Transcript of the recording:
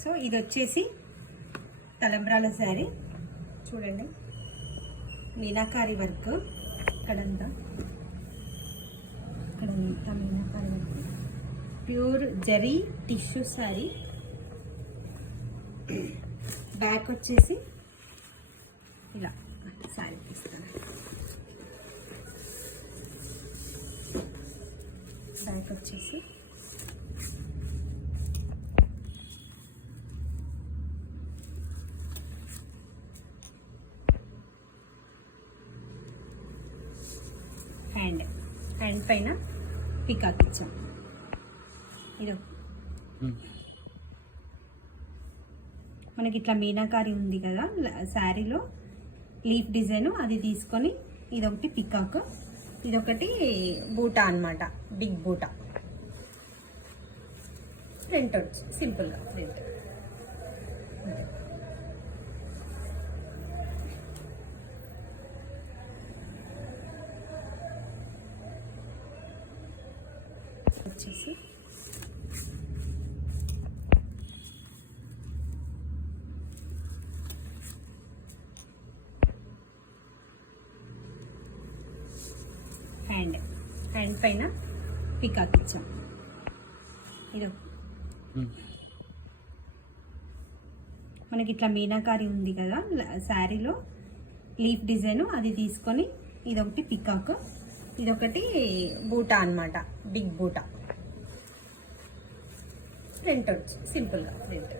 So ఇది వచ్చేసి తలంబ్రాల శారీ చూడండి, మీనాకారి వర్క్ ఇక్కడంతా meenakari work, pure zari tissue sari. Back వచ్చేసి ఇలా శారీ తీస్తాను. బ్యాక్ వచ్చేసి హ్యాండ్ పైన పికాక్ ఇచ్చాం. ఇది మనకి ఇట్లా మీనాకారి ఉంది కదా శారీలో, లీఫ్ డిజైన్ అది తీసుకొని ఇదొకటి పికాక్, ఇదొకటి బూటా అన్నమాట, బిగ్ బూటా. ప్రింట్ వచ్చి సింపుల్గా ప్రింట్. వచ్చేసి హ్యాండ్ పైన పికాక్ ఇచ్చాం. ఇది మనకి ఇట్లా మీనాకారి ఉంది కదా శారీలో, లీఫ్ డిజైన్ అది తీసుకొని ఇదొకటి పికాక్, ఇదొకటి బూటా అన్నమాట, బిగ్ బూటా. ప్రింట్ వచ్చి సింపుల్గా ప్రింట్.